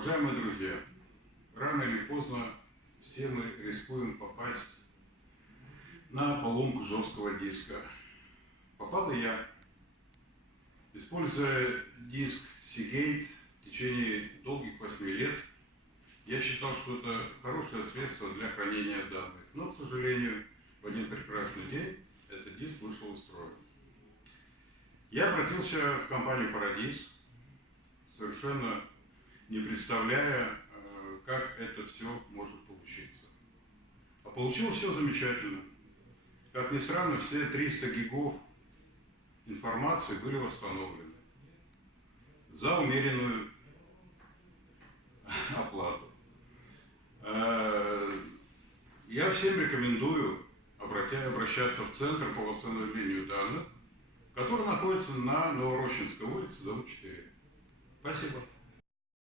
Уважаемые друзья, рано или поздно все мы рискуем попасть на поломку жесткого диска. Попал и я. Используя диск Seagate в течение долгих 8 лет, я считал, что это хорошее средство для хранения данных. Но, к сожалению, в один прекрасный день этот диск вышел из строя. Я обратился в компанию Paradis, совершенно не представляя, как это все может получиться. А получилось все замечательно. Как ни странно, все 300 гигов информации были восстановлены за умеренную оплату. Я всем рекомендую обращаться в Центр по восстановлению данных, который находится на Новорощенской улице, дом 4. Спасибо.